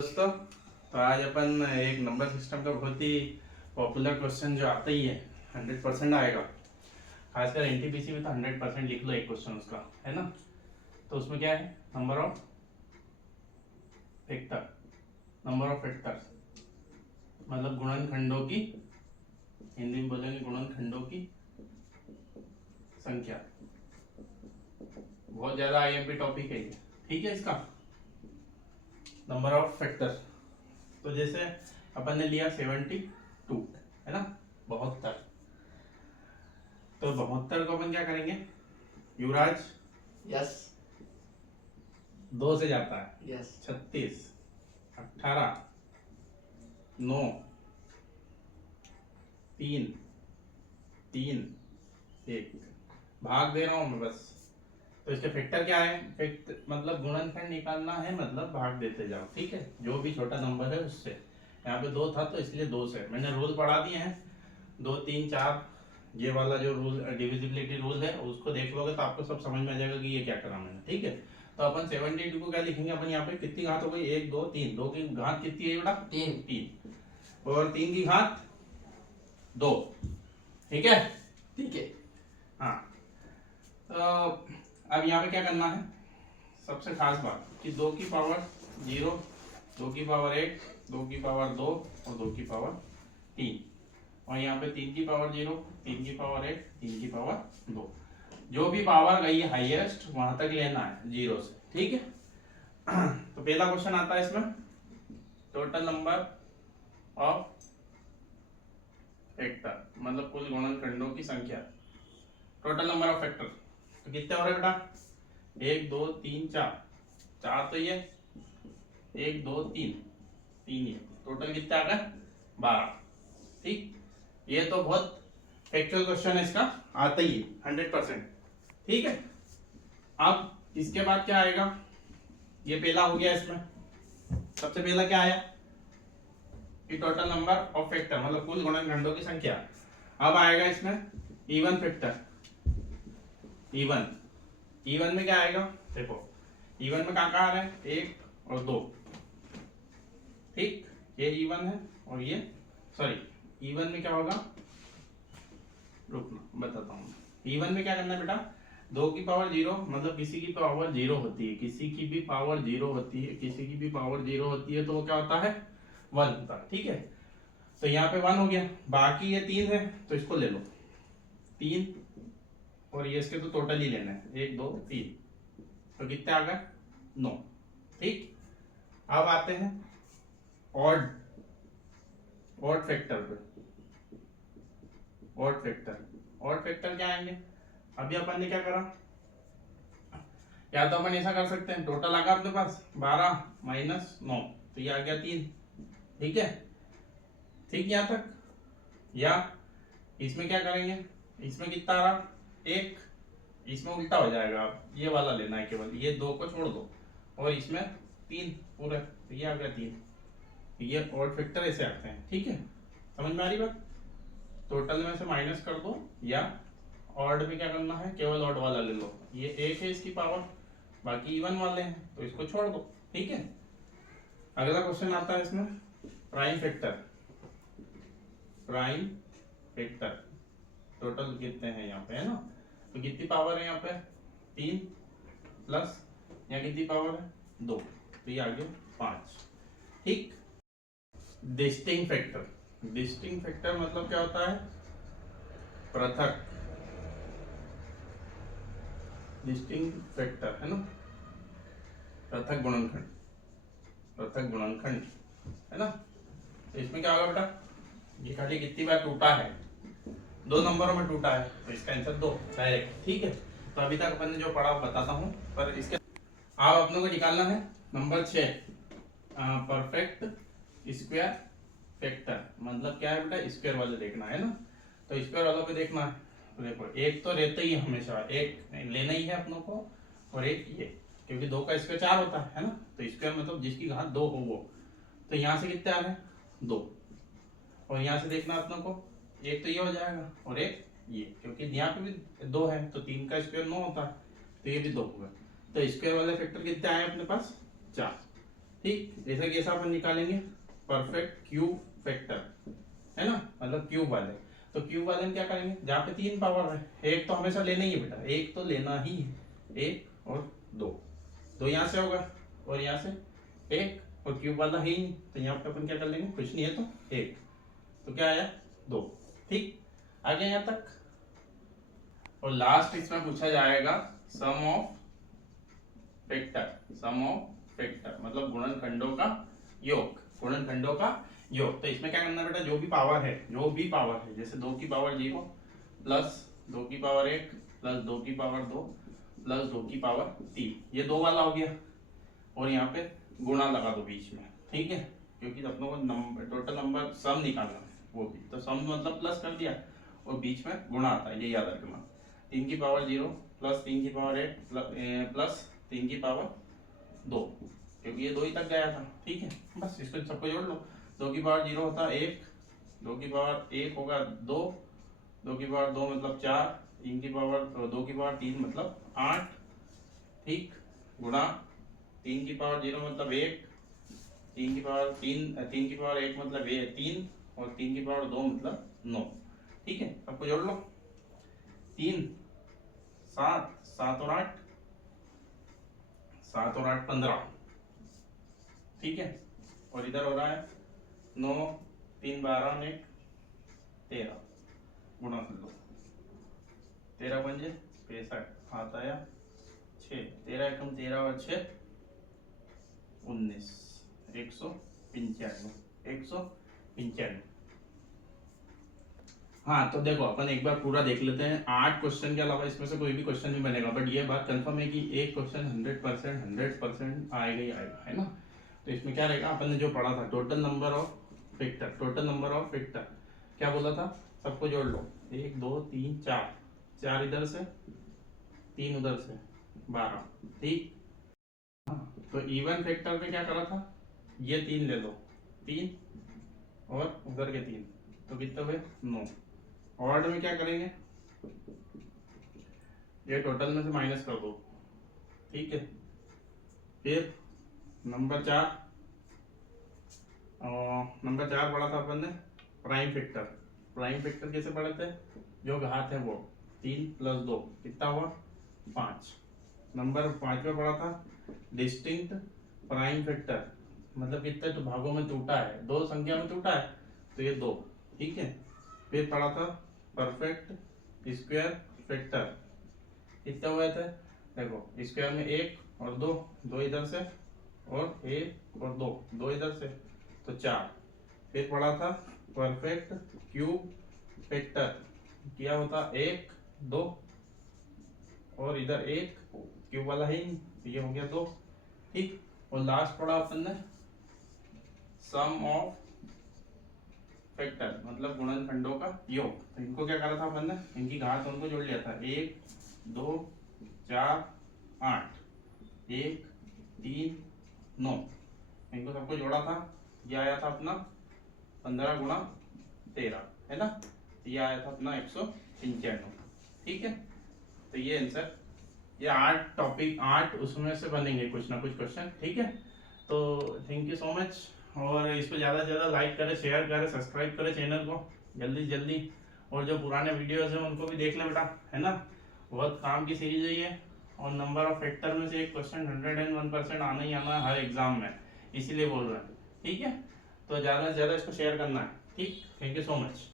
दोस्तों, तो आज अपन एक नंबर सिस्टम का बहुत ही पॉपुलर क्वेश्चन जो आता ही है 100% आएगा। खासकर एनटीपीसी में तो 100% लिख लो एक क्वेश्चन उसका, है ना। तो उसमें क्या है, number of factor, number of factors मतलब गुणनखंडों की, हिंदी में बोलेंगे गुणनखंडों की संख्या। बहुत ज्यादा आईएमपी टॉपिक है ये, ठीक है। इसका नंबर ऑफ फैक्टर, तो जैसे अपन ने लिया 72, है ना, 72। तो 72 को अपन क्या करेंगे, युवराज यस 2 से जाता है, यस 36, 18, 9, 3, 3, 1 भाग दे रहा हूं मैं बस। तो इसके फैक्टर क्या है, फैक्टर मतलब गुणनखंड निकालना है, मतलब भाग देते जाओ, ठीक है। जो भी छोटा नंबर है उससे, यहाँ पे 2 था तो इसलिए 2 से मैंने रूल पढ़ा दिए हैं, 2, 3, 4, ये वाला जो रूल डिविजिबिलिटी रूल है उसको देख लोगे तो आपको सब समझ में आ जाएगा कि ये क्या करा मैंने, ठीक है। तो अपन 72 को क्या लिखेंगे, अपन यहाँ पे कितनी घात हो गई, 1, 2, 3, 2 की घात कितनी है बेटा, 3 और 3 की घात 2, ठीक है। ठीक है। हाँ, तो अब यहाँ पे क्या करना है, सबसे खास बात कि 2 की पावर 0, 2 की पावर 1, 2 की पावर 2 और 2 की पावर 3, और यहाँ पे 3 की पावर 0, 3 की पावर 1, 3 की पावर 2। जो भी पावर गई है हाईएस्ट वहां तक लेना है 0 से, ठीक है। तो पहला क्वेश्चन आता है इसमें, टोटल नंबर ऑफ फैक्टर मतलब कुल गुणनखंडों की संख्या, टोटल नंबर ऑफ फैक्टर। तो कितने हो रहे बेटा, 1, 2, 3, 4, 4 तो ये, 1, 2, 3, 3 ये, टोटल कितने आ गए 12, ठीक। ये तो बहुत फैक्चुअल क्वेश्चन है, इसका आता ही है 100%, ठीक है। अब इसके बाद क्या आएगा, ये पहला हो गया, इसमें सबसे पहला क्या आया कि टोटल नंबर ऑफ फैक्टर मतलब कुल गुणनखंडों की संख्या। अब आएगा इसमें इवन फैक्टर, इवन, इवन में क्या आएगा, देखो इवन में कहाँ कहाँ आ रहा है, 1 और 2, ठीक। ये इवन है और ये सॉरी, इवन में क्या होगा, रुकना बताता हूँ। इवन में क्या करना है बेटा, 2 की पावर 0 मतलब किसी की पावर 0 होती है, किसी की भी पावर 0 होती है, किसी की भी पावर 0 होती है तो वो क्या होता है 1 होता है, ठीक है। तो यहाँ पे 1 हो गया, बाकी ये 3 है तो इसको ले लो 3, और ये इसके तो टोटल ही लेना है 1, 2, 3, तो कितने आ गए 9, ठीक। अब आते हैं ऑड, ऑड फैक्टर पे, ऑड फैक्टर, ऑड फैक्टर क्या आएंगे, अभी अपन ने क्या करा, या तो अपन ऐसा कर सकते हैं, टोटल आ गया अपने पास 12 माइनस 9 तो ये आ गया 3, ठीक है, ठीक यहाँ तक। या इसमें क्या करेंगे, इसमें कितना आ रहा 1, इसमें उल्टा हो जाएगा, आप ये वाला लेना है केवल, ये 2 को छोड़ दो, और इसमें 3 पूरे, तो ये आ गया 3। ये ऑड फैक्टर ऐसे आते हैं, ठीक है, समझ में आ रही बात। टोटल में से माइनस कर दो, या ऑड में क्या करना है, केवल ऑड वाला ले लो, ये 1 है इसकी पावर, बाकी इवन वाले हैं तो इसको छोड़ दो, ठीक है। अगला क्वेश्चन आता है इसमें prime factor, prime factor total कितने हैं यहाँ पे, है ना, तो कितनी पावर है यहाँ पे 3 प्लस यहाँ कितनी पावर है 2, तो ये आ गया 5, ठीक। डिस्टिंक्ट फैक्टर, डिस्टिंक्ट फैक्टर मतलब क्या होता है, पृथक, डिस्टिंक्ट फैक्टर है ना, पृथक गुणनखंड, पृथक गुणनखंड है ना। तो इसमें क्या होगा बेटा, ये खाली कितनी बार टूटा है, 2 नंबरों में टूटा है तो इसका आंसर 2 डायरेक्ट, ठीक है। तो अभी तक अपन ने जो पढ़ा बताता हूँ, पर इसके आप अपनों को निकालना है नंबर 6, परफेक्ट स्क्वायर फैक्टर मतलब क्या है बेटा, स्क्वायर वाले देखना है ना। तो स्क्वायर वालों पे देखना है, तो देखो एक तो रहता ही है हमेशा, एक लेना ही है अपनों को, और एक ये, क्योंकि 2 का स्क्वायर 4 होता है ना, तो स्क्वायर मतलब जिसकी घात 2 हो वो। तो यहाँ से कितने आ रहे हैं 2, और यहाँ से देखना अपनों को, एक तो ये हो जाएगा और एक ये, क्योंकि यहाँ पे भी 2 है तो 3 का स्क्वायर 9 होता है, तो ये भी 2 होगा। तो स्क्वायर वाले फैक्टर कितने आए अपने पास 4, ठीक, जैसे कैसा अपन निकालेंगे, परफेक्ट क्यूब फैक्टर, है ना, मतलब क्यूब वाले। तो क्यूब वाले में क्या करेंगे, जहाँ पे 3 पावर है, एक तो हमेशा लेना ही है बेटा, एक तो लेना ही है, एक और दो, दो यहाँ से होगा और यहाँ से एक, और क्यूब वाला है ही नहीं, तो यहाँ पे अपन क्या कर लेंगे, कुछ नहीं है तो एक, तो क्या आया, दो। ठीक, आगे यहाँ तक। और लास्ट इसमें पूछा जाएगा sum of factor, sum of factor मतलब गुणनखंडों का योग, गुणनखंडों का योग। तो इसमें क्या करना है बेटा, जो भी पावर है, जो भी पावर है, जैसे 2 की पावर 0 प्लस 2 की पावर 1 प्लस 2 की पावर 2 प्लस 2 की पावर 3, ये दो वाला हो गया, और यहाँ पे गुणा लगा दो बीच में, ठीक है, क्योंकि अपनों को नंबर, टोटल नंबर सम निकालना है, वो भी तो सम मतलब प्लस कर दिया और बीच में गुणा आता है, ये याद रखना। 3 की पावर 0 प्लस 3 की पावर 8 प्लस 3 की पावर 2, क्योंकि ये 2 ही तक गया था, ठीक है, बस इसको सबको जोड़ लो। 2 की पावर 0 होता है 1, 2 की पावर 1 होगा 2, 2 की पावर 2 मतलब 4, 3 की पावर 2 की पावर 3 मतलब 8, ठीक, गुणा 3 की पावर 0 मतलब 1, 3 की पावर 3 की पावर 1 मतलब 3, और 3 की पावर 2 मतलब 9, ठीक है, सबको जोड़ लो। 3 7 7 और 8, 7 और 8 15, ठीक है, और इधर हो रहा है 9 3 12 और 1 13, गुणा कर लो, 13 पंजे 65, हाथ आया 6, 13 एकम 13 और 6 19, 195, 195। हाँ, तो देखो अपन एक बार पूरा देख लेते हैं, 8 क्वेश्चन के अलावा इसमें से कोई भी क्वेश्चन नहीं बनेगा, बट ये बात कंफर्म है कि एक क्वेश्चन 100% आएगा ही आएगा, है ना। तो इसमें क्या रहेगा, अपन ने जो पढ़ा था total number of factor, total number of factor क्या बोला था, सबको जोड़ लो, 1 2 3 4, 4 इधर से 3 उधर से 12, ठीक। हाँ, तो इवन फैक्टर में क्या करा था, ये 3 ले लो, 3 और उधर के 3, तो कितने हुए 9। ऑड में क्या करेंगे, ये टोटल में से माइनस कर दो, ठीक है। फिर नंबर 4, नंबर 4 पढ़ा था अपन ने प्राइम फैक्टर, प्राइम फैक्टर कैसे पढ़े थे, जो घात है वो 3 प्लस 2 कितना हुआ 5। नंबर 5 में पढ़ा था डिस्टिंक्ट प्राइम फैक्टर, मतलब कितने तो भागों में टूटा है, 2 संख्या में टूटा है, तो ये 2, ठीक है। फिर पढ़ा था परफेक्ट स्क्वायर फैक्टर, कितने हुए थे, देखो स्क्वायर में 1 और 2, 2 इधर से और 1 और 2, 2 इधर से, तो 4। फिर पढ़ा था परफेक्ट क्यूब फैक्टर, क्या होता 1 2 और इधर 1, क्यूब वाला है ही, तो ये हो गया 2, ठीक। और लास्ट पढ़ा अपन ने सम ऑफ फैक्टर मतलब गुणनखंडों का योग, तो इनको क्या करा था अपन ने, इनकी घात उनको जोड़ लिया था, 1 2 4 8, 1 3 9, इनको सबको जोड़ा था, ये आया था अपना 15 गुणा 13, है ना, ये आया था अपना 195, ठीक है। तो ये आंसर, ये 8 टॉपिक, 8 उसमें से बनेंगे कुछ ना कुछ क्वेश्चन, ठीक है। तो थैंक यू सो मच, और इसको ज़्यादा से ज़्यादा लाइक करें, शेयर करें, सब्सक्राइब करें चैनल को जल्दी से जल्दी, और जो पुराने वीडियोस हैं उनको भी देख लें बेटा, है ना, बहुत काम की सीरीज है ये। और नंबर ऑफ फैक्टर में से एक क्वेश्चन 101% आना ही आना है हर एग्जाम में, इसीलिए बोल रहे हैं, ठीक है। तो ज़्यादा से ज़्यादा इसको शेयर करना है, ठीक, थैंक यू सो मच।